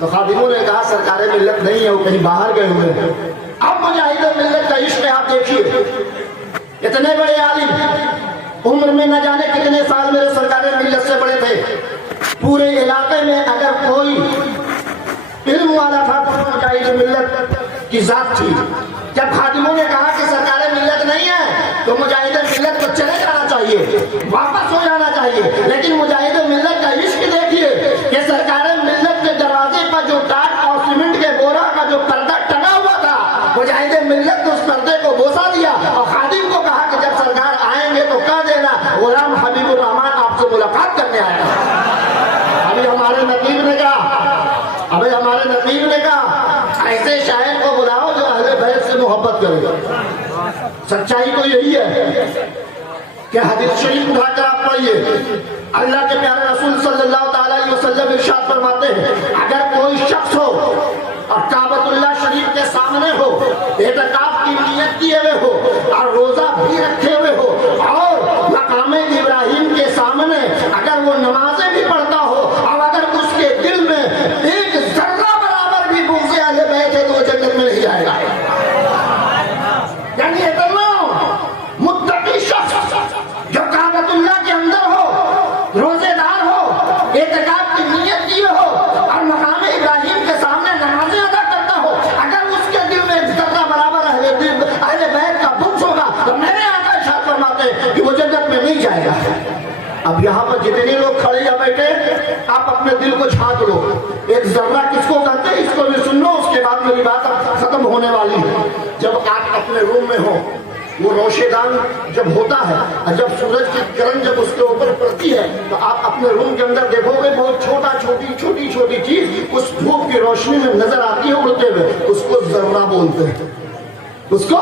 تو خادموں نے کہا سرکار ملت نہیں ہے، وہ کہیں باہر گئے ہوئے ہیں۔ اب مجاہد ملت کا عشق آپ دیکھیے، اتنے بڑے عالم، عمر میں نہ جانے کتنے سال میرے سرکار ملت سے بڑے تھے، پورے علاقے میں اگر کوئی علم والا تھا تو مجاہد ملت کی ذات تھی۔ جب خادموں نے کہا کہ سرکار ملت نہیں ہے تو مجاہد ملت کو چلے جانا چاہیے، واپس ہو جانا چاہیے، لیکن مجاہد ملت کا عشق دیکھیے کہ سرکار ملت کے دروازے پر جو ٹاٹ اور سیمنٹ کے بورا کا جو پردہ ٹنگا ہوا تھا، مجاہد ملت نے اس پردے کو بوسا دیا اور خادم کو کہا کہ جب سرکار آئیں گے تو کہہ دینا غلام حبیب الرحمان آپ سے ملاقات کرنے آیا ہے۔ ابھی ہمارے نقیب نے کہا ایسے شاعر کو بلاؤ جو اہل بیت سے محبت کرے گا۔ سچائی تو یہی ہے کہ حدیث شریف اٹھا کر آپ پڑھیے، اللہ کے پیارے رسول صلی اللہ تعالی علیہ وسلم ارشاد فرماتے ہیں اگر کوئی شخص ہو اور کعبۃ اللہ شریف کے سامنے ہو، اعتکاف کی نیت کیے ہوئے ہو اور روزہ بھی رکھے ہوئے ہو اور مقام ابراہیم کے سامنے اگر وہ نمازیں بھی پڑھتا ہو اور اگر اس کے دل میں ایک ذرہ برابر بھی بغض اہل بیت ہے تو وہ جنت میں نہیں جائے گا۔ یعنی اتنا متقی شخص جو کعبۃ اللہ کے اندر ہو، روزے دار ہو، اعتکاف کی نیت کیے ہو اور مقام ابراہیم کے سامنے نمازیں ادا کرتا ہو، اگر اس کے دل میں ذرہ برابر اہل بیت کا بغض ہوگا تو میرے آقا ارشاد فرماتے ہیں کہ وہ جنت میں نہیں جائے گا۔ اب یہاں پر جتنے لوگ کھڑے یا بیٹھے آپ اپنے دل کو جھانک لو، ایک ذرہ کس کو کہتے ہیں اس کو بھی سن لو، اس کے بعد میری بات ختم ہونے والی ہے۔ جب آپ اپنے روم میں ہو، وہ روشن دان جب ہوتا ہے اور جب سورج کی کرن جب اس کے اوپر پڑتی ہے تو آپ اپنے روم کے اندر دیکھو گے بہت چھوٹی چیز اس دھوپ کی روشنی میں نظر آتی ہے اڑتے ہوئے، اس کو ذرہ بولتے ہیں، اس کو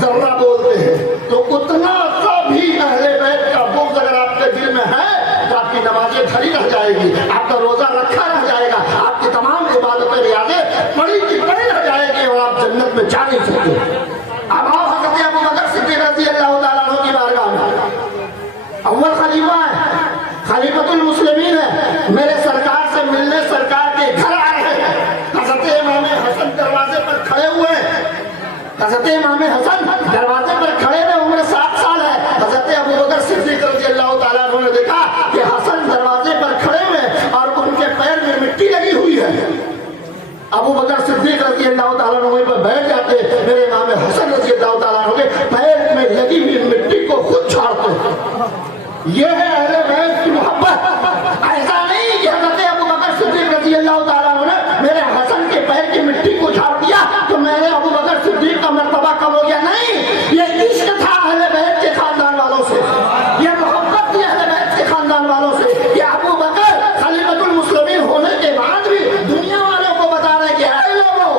ذرہ بولتے ہیں۔ تو اتنا سا بھی اہل بیت کا بغض اگر آپ کے دل میں ہے تو آپ کی نمازیں کھڑی رہ جائے گی، آپ کا روزہ رکھا رہ جائے گا، آپ کی تمام عبادتیں ریاضیں پڑی کی پڑی رہ جائے گی اور آپ جنت میں جا نہیں سکتے۔ اب آؤ حضرت ابو بکر صدیق رضی اللہ تعالیٰ عنہ کی بارگاہ میں، اول خلیفہ ہے، خلیفۃ المسلمین ہے، میرے سرکار سے ملنے سرکار کے گھر آئے ہیں۔ حضرت امام حسن دروازے پر کھڑے ہوئے ہیں، حضرت امام حسن دروازے پر کھڑے ہوئے، عمر 7 سال ہے۔ حضرت ابو بکر صدیق رضی اللہ تعالیٰ عنہ نے دیکھا کہ حسن دروازے پر کھڑے ہوئے اور ان کے پیر میں مٹی لگی ہوئی ہے۔ ابو بکر صدیق رضی اللہ تعالیٰ عنہ پر بیٹھ جاتے، میرے امام حسن رضی اللہ تعالیٰ عنہ کے پیر میں لگی ہوئی مٹی کو خود چھاڑتے۔ یہ ہے اہل بیت کی محبت۔ ایسا نہیں کہ حضرت ابو بکر صدیق رضی اللہ تعالیٰ عنہ نے میرے حسن کے پیر کی مٹی کو جھاڑ دیا تو میرے ابو بکر صدیق کا مرتبہ کم ہو گیا، نہیں، یہ عشق تھا اہل بیت کے خاندان والوں سے، یہ محبت تھی اہل بیت کے خاندان والوں سے۔ یہ ابو بکر خلیفۃ المسلمین ہونے کے بعد بھی دنیا والوں کو بتا رہے کہ اے لوگوں،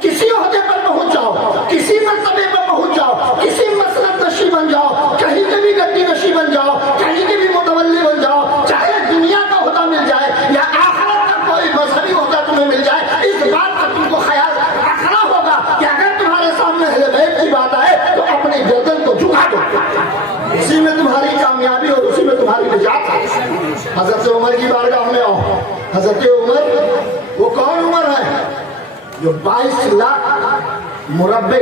کسی عہدے پر پہنچ جاؤ، کسی مرتبے پر پہنچ جاؤ، کسی مسلط نشی بن جاؤ، کہیں کے بھی گدی نشی بن جاؤ، کہیں کے بھی متولی بن جاؤ، چاہے دنیا کا عہدہ مل جائے یا آخرت کا کوئی مذہبی عہدہ تمہیں مل جائے، اس بات کا تم کو خیال رکھنا ہوگا کہ اگر تمہارے سامنے اہل بیت کی بات آئے تو اپنی گردن کو جھکا دو، اسی میں تمہاری کامیابی اور اسی میں تمہاری نجات ہے۔ حضرت عمر کی بارگاہ میں آؤ۔ حضرت عمر وہ کون عمر ہے جو 22 لاکھ مربع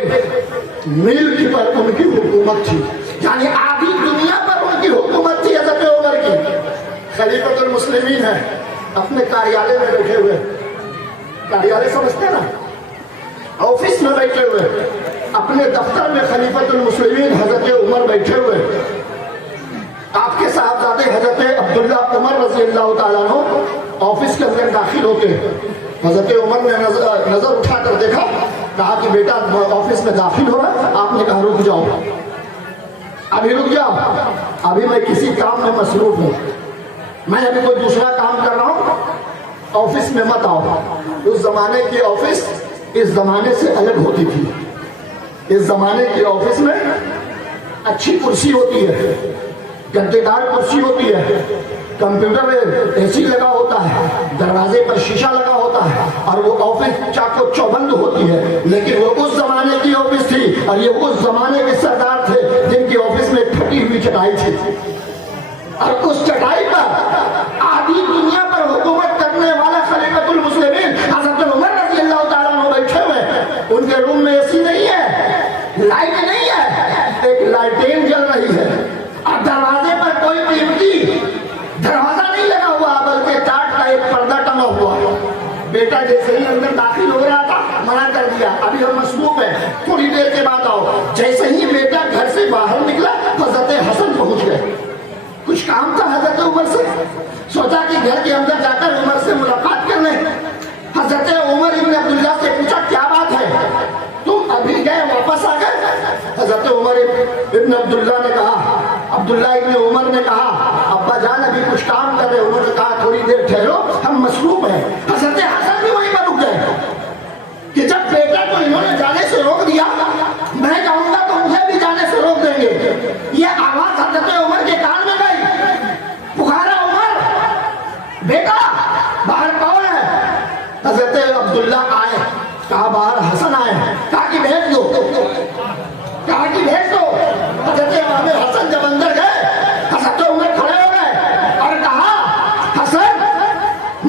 میل کی پر ان کی حکومت تھی، یعنی آدھی دنیا پر ان کی حکومت تھی حضرت عمر کی۔ خلیفۃ المسلمین ہے، اپنے کاریالے میں بیٹھے ہوئے، کاریالے سمجھتے نا، آفس میں بیٹھے ہوئے، اپنے دفتر میں خلیفۃ المسلمین حضرت عمر بیٹھے ہوئے، آپ کے صاحبزادے حضرت عبداللہ عمر رضی اللہ تعالیٰ عنہ آفس کے اندر داخل ہوتے ہیں۔ حضرت عمر نے نظر اٹھا کر دیکھا، کہا کہ بیٹا آفس میں داخل ہو رہا ہے؟ آپ نے کہا رک جاؤ، ابھی رک جاؤ، ابھی میں کسی کام میں مصروف ہوں، میں ابھی کوئی دوسرا کام کر رہا ہوں، آفس میں مت آؤ۔ اس زمانے کی آفس اس زمانے سے الگ ہوتی تھی۔ اس زمانے کی آفس میں اچھی کرسی ہوتی ہے، گدے دار کرسی ہوتی ہے، کمپیوٹر میں اے سی لگا ہوتا ہے، دروازے پر شیشہ لگا ہوتا ہے اور وہ آفس چاکو چوبند ہوتی ہے، لیکن وہ اس زمانے کی آفس تھی اور یہ اس زمانے کے سردار تھے جن کی آفس میں پھٹی ہوئی چٹائی تھی اور اس چٹائی پر آدھی دنیا پر حکومت کرنے والا خلیفۃ المسلمین بیٹا جیسے ہی اندر داخل ہو رہا تھا منع کر دیا, ابھی ہم مصروف ہیں, تھوڑی دیر کے بعد آؤ. جیسے ہی بیٹا گھر سے باہر نکلا حضرت حسن پہنچ گئے. کچھ کام تھا حضرت عمر سے, سوچا کہ گھر کے اندر جا کر عمر سے ملاقات کر لیں. حضرت عمر ابن عبداللہ سے پوچھا کیا بات ہے, تم ابھی گئے واپس آ گئے؟ حضرت عمر ابن عبداللہ نے کہا, عبداللہ ابن عمر نے کہا ابا جان ابھی کچھ کام کر رہے. انہوں نے کہا تھوڑی دیر ٹھہرو ہم مصروف ہیں. حضرت حسن بھی وہیں پر رک گئے کہ جب بیٹا کو انہوں نے جانے سے روک دیا, میں جاؤں گا تو مجھے بھی جانے سے روک دیں گے. یہ آواز حضرت عمر کے کان میں گئی, پکارا عمر بیٹا باہر کون ہے؟ حضرت عبداللہ آئے, کہا باہر حسن آئے, کہا کہ بھیج دو, کہا کہ بھیج دو. حضرت امام حسن جب اندر گئے حضرت عمر کھڑے ہو گئے اور کہا حسن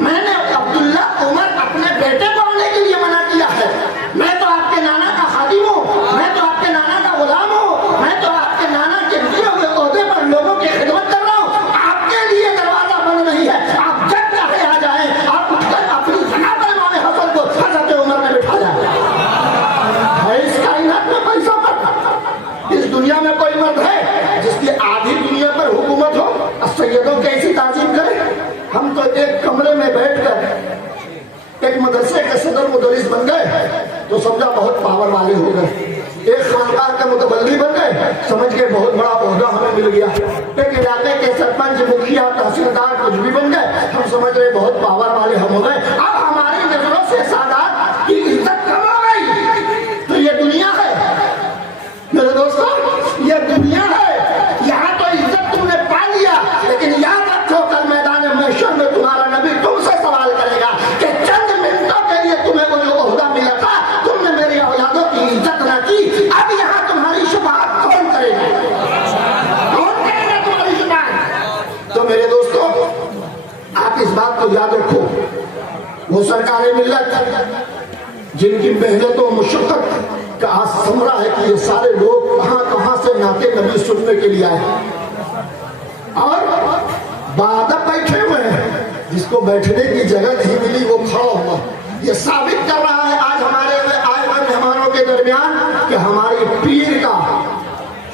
میں نے عبداللہ عمر اپنے بیٹے کو آنے کے لیے منع کیا ہے. میں تو آپ کے نانا کا خادم ہوں, میں تو آپ کے نانا کا غلام ہوں, میں تو آپ کے نانا کے دیے ہوئے عہدے پر لوگوں کی خدمت کر رہا ہوں. آپ کے لیے دروازہ بند نہیں ہے, آپ جب چاہے آ جائیں. آپ اٹھ کر اپنی جگہ پر امام حسن کو حضرت عمر نے بٹھایا. ہے اس کائنات میں کوئی سفر, اس دنیا میں کوئی مرد ہے جس کی آدھی دنیا پر حکومت ہو, سیدوں کی ایسی تعظیم کرے؟ ہم تو ایک کمرے میں بیٹھ کر ایک مدرسے کے صدر مدرس بن گئے تو سمجھا بہت پاور والے ہو گئے. ایک خانقاہ کا متولی بن گئے, سمجھ کے بہت بڑا عہدہ ہمیں مل گیا. ایک علاقے کے سرپنچ, مکھیا, تحصیلدار کچھ بھی بن گئے, ہم سمجھ رہے بہت پاور والے ہم ہو گئے. اب ہماری نظروں سے سادات کی عزت کم ہو گئی. تو یہ دنیا ہے میرے دوستوں, یہ دنیا ہے. یہاں تو عزت تم نے پا لیا, لیکن یاد رکھو کل میدان محشر میں تمہارا نبی تم سے سوال کرے گا کہ چند منٹوں کے لیے تمہیں وہ جو عہدہ ملا تھا تم نے میری اولادوں کی عزت نہ کی, اب یہاں تمہاری شفاعت کون کرے گا؟ کون کرے گا تمہاری شفاعت؟ تو میرے دوستوں آپ اس بات کو یاد رکھو, وہ سرکار ملت جن کی محنت و مشقت کا آج ثمرہ ہے کہ یہ سارے لوگ کہاں کہاں سے نعت نبی سننے کے لیے آئے اور بادب بیٹھے ہوئے ہیں. جس کو بیٹھنے کی جگہ نہیں ملی وہ کھڑا ہوا. یہ ثابت کر رہا ہے آج ہمارے آئے ہوئے مہمانوں کے درمیان کہ ہماری پیر کا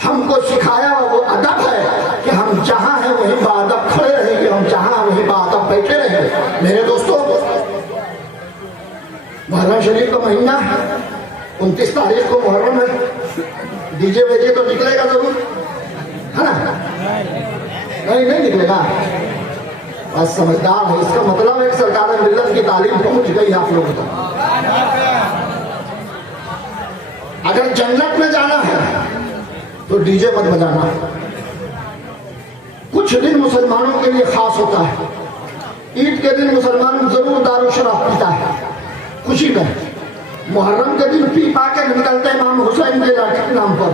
ہم کو سکھایا وہ ادب ہے کہ ہم جہاں ہیں وہیں بادب کھڑے رہیں گے, ہم جہاں وہیں بادب بیٹھے رہیں گے. میرے دوستوں محرم شریف کا مہینہ 29 تاریخ کو محرم ہے. ڈی جے ویجے تو نکلے گا ضرور ہے نا؟ نہیں نکلے گا. بس سمجھدار ہے, اس کا مطلب ہے سرکار ملت کی تعلیم پہنچ گئی آپ لوگوں تک. اگر جنت میں جانا ہے تو ڈی جے مت بجانا. کچھ دن مسلمانوں کے لیے خاص ہوتا ہے. عید کے دن مسلمان ضرور دارو شراب پیتا ہے خوشی میں. محرم کے دن پی پا کے نکلتے امام حسین کے نام پر,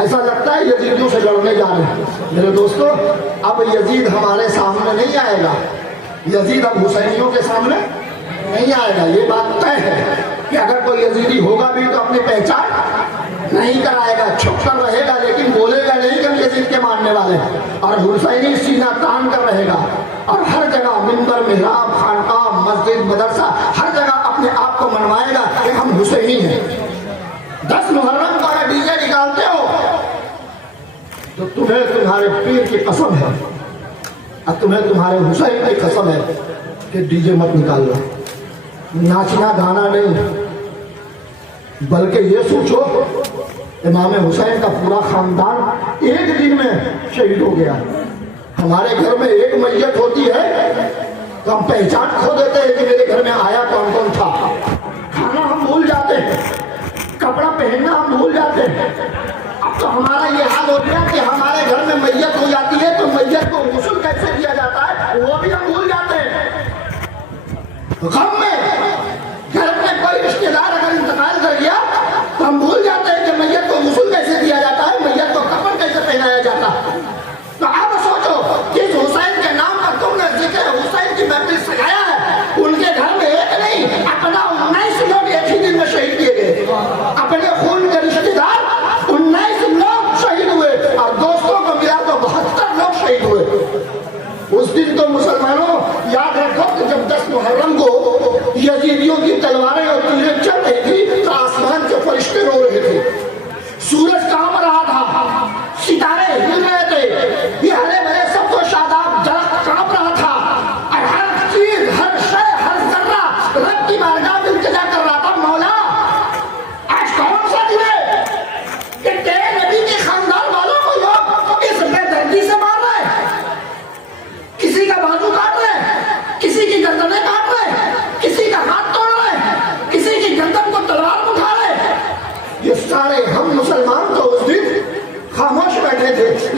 ایسا لگتا ہے یزیدیوں سے لڑنے جا رہے ہیں. میرے دوستو اب یزید ہمارے سامنے نہیں آئے گا, یزید اب حسینیوں کے سامنے نہیں آئے گا. یہ بات طے ہے کہ اگر کوئی یزیدی ہوگا بھی تو اپنی پہچان نہیں کرائے گا, چھپ کر رہے گا, لیکن بولے گا نہیں کہ ہم یزید کے ماننے والے ہیں. اور حسینی سینہ تان کر رہے گا اور ہر جگہ منبر, محراب, خانقاہ, مسجد, مدرسہ ہر جگہ اپنے آپ کو منوائے گا کہ ہم حسینی ہیں. 10 محرم کو اگر ڈی جے نکالتے ہو تو تمہیں تمہارے پیر کی قسم ہے اور تمہیں تمہارے حسین کی قسم ہے کہ ڈی جے مت نکال لو. ناچنا گانا نہیں, بلکہ یہ سوچو امام حسین کا پورا خاندان ایک دن میں شہید ہو گیا. ہمارے گھر میں ایک میت ہوتی ہے تو ہم پہچان کھو دیتے ہیں کہ میرے گھر میں آیا کون کون تھا. کھانا ہم بھول جاتے ہیں, کپڑا پہننا ہم بھول جاتے ہیں. اب تو ہمارا یہ حال ہو گیا کہ ہمارے گھر میں میت ہو جاتی ہے تو میت کو غسل کیسے دیا جاتا ہے وہ بھی ہم بھول جاتے ہیں. غم میں گھر میں کوئی رشتے دار اگر انتقال کر گیا تو ہم بھول جاتے ہیں کہ میت کو غسل کیسے دیا جاتا ہے, میت کو کفن کیسے پہنایا جاتا ہے. تو آپ سوچو جس حسین کے نام پر تم نے ذکر حسین کی محفل سجایا ہے ان کے گھر میں ایک نہیں اپنا 19 لوگ ایک ہی دن میں شہید کیے گئے. اپنے خون کے رشتے دار 19 لوگ شہید ہوئے اور دوستوں کو ملا تو 72 لوگ شہید ہوئے. اس دن تو مسلمانوں یاد رکھو کہ جب 10 محرم کو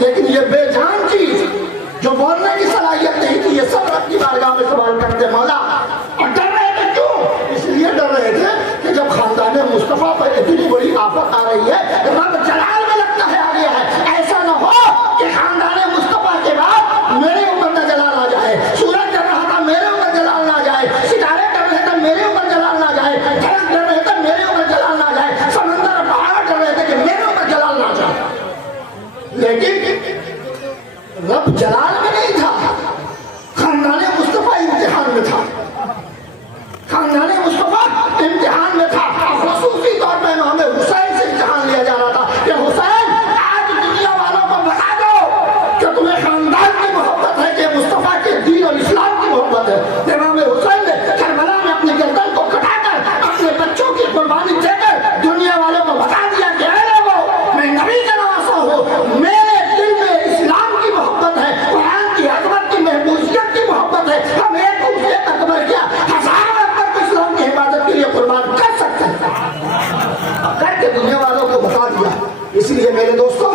لیکن یہ بے جان چیز جو بولنے کی صلاحیت نہیں تھی، یہ سب رب کی بارگاہ میں سوال کرتے مولا. اور ڈر رہے تھے کیوں؟ اس لیے ڈر رہے تھے کہ جب خاندان مصطفیٰ پر اتنی بڑی آفت آ رہی ہے، رب جلال میں لگتا ہے آ گیا ہے، ایسا نہ ہو کہ خاندان مصطفیٰ کے بعد میرے اوپر نہ جلال آ جائے. سورج ڈر رہا تھا میرے اوپر جلال نہ جائے، ستارے ڈر رہے تھے میرے اوپر جلال نہ جائے، درخت ڈر رہے تھے میرے اوپر جلال نہ جائے، سمندر پہاڑ ڈر رہے تھے کہ میرے اوپر جلال نہ جائے. لیکن رب جلال میں نہیں تھا، خاندان مصطفیٰ امتحان میں تھا. خاندان مصطفیٰ امتحان میں تھا. خصوصی طور پہ امام حسین سے امتحان لیا جا رہا تھا کہ حسین آج دنیا والوں کو بتا دو کہ تمہیں خاندان کی محبت ہے کہ مصطفیٰ کے دین اور اسلام کی محبت ہے. امام حسین نے کربلا میں اپنی گردن کو کٹا کر اپنے بچوں کی قربانی دے کر دنیا والوں کو بتا دیا کہ اے لوگو میں نبی کا نواسا ہوں، میرے دل میں اسلام کی محبت ہے، قرآن کی عظمت کی محبوبیت کی محبت ہے. ہم ایک دوسرے اکبر کیا ہزاروں اکبر اسلام کی حفاظت کے لیے قربان کر سکتے ہیں، کر کے دنیا والوں کو بتا دیا. اس لیے میرے دوستوں،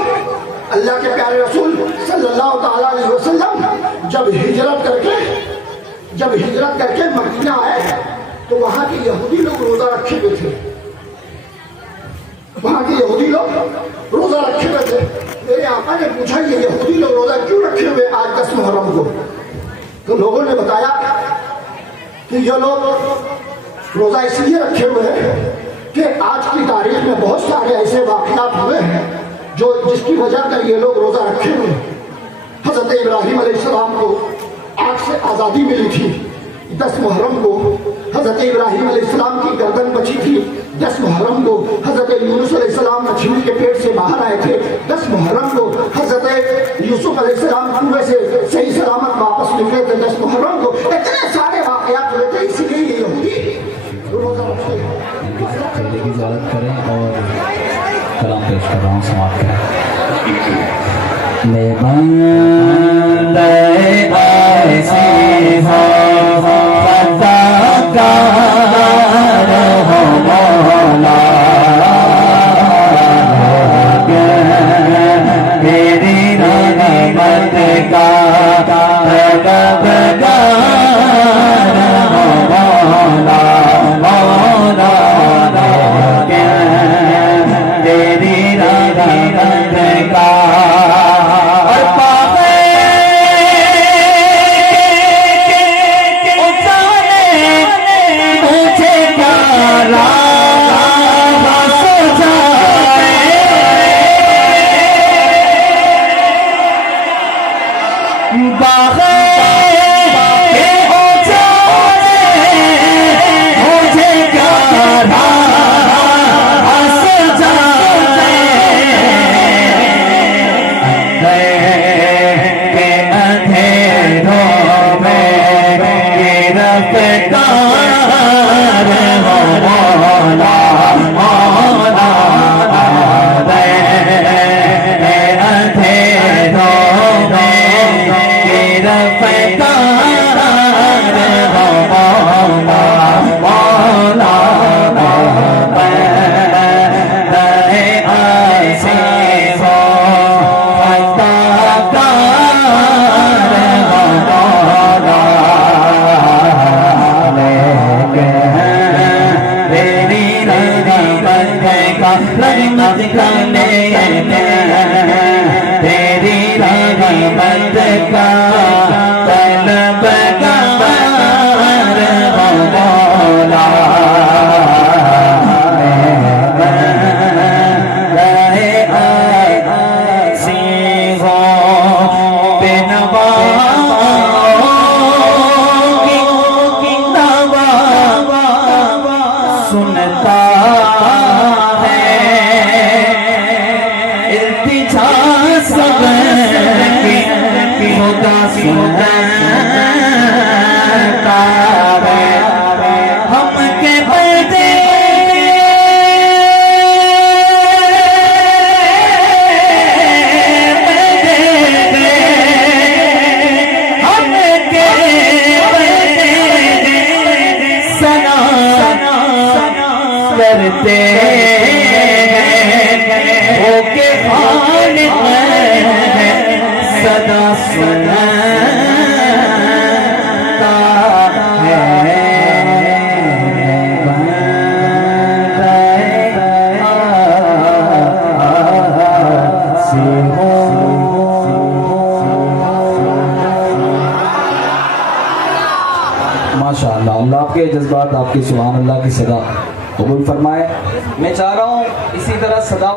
اللہ کے پیارے رسول صلی اللہ تعالیٰ علیہ وسلم جب ہجرت کر کے مدینہ آئے تو وہاں کے یہودی لوگ روزہ رکھے ہوئے تھے. وہاں کے یہودی لوگ روزہ رکھے ہوئے تھے. میرے آقا نے پوچھا یہ یہودی لوگ روزہ کیوں رکھے ہوئے آج 10 محرم کو؟ تو لوگوں نے بتایا کہ یہ لوگ روزہ اس لیے رکھے ہوئے ہیں کہ آج کی تاریخ میں بہت سارے ایسے واقعات ہوئے ہیں جس کی وجہ کر یہ لوگ روزہ رکھے ہوئے ہیں. حضرت ابراہیم علیہ السلام کو آگ سے آزادی ملی تھی 10 محرم کو. حضرت ابراہیم علیہ السلام کی گردن بچی تھی 10 محرم کو. حضرت یونس علیہ السلام مچھلی کے پیٹ سے باہر آئے تھے 10 محرم کو. حضرت یوسف علیہ السلام کنویں سے صحیح سلامت واپس نکلے تھے 10 محرم کو. اتنے سارے واقعات ہوئے تھے، اسی لیے یہ یہودی روزہ رکھتے ہیں. چلنے کی اجازت کریں اور کلام پیش کر رہا ہوں، سماعت کریں. میں بندے ایسی ہو خطاکار ہو مولا، تیری رحمت کا طلبگار ہو مولا، مولا تیری رحمت کا کرتے ہیں ہو کے خالق ہیں صدا سنتا ہے ماشاء اللہ. اللہ آپ کے جذبات، آپ کی سبحان اللہ کی صدا قبول فرمائے. میں چاہ رہا ہوں اسی طرح صدا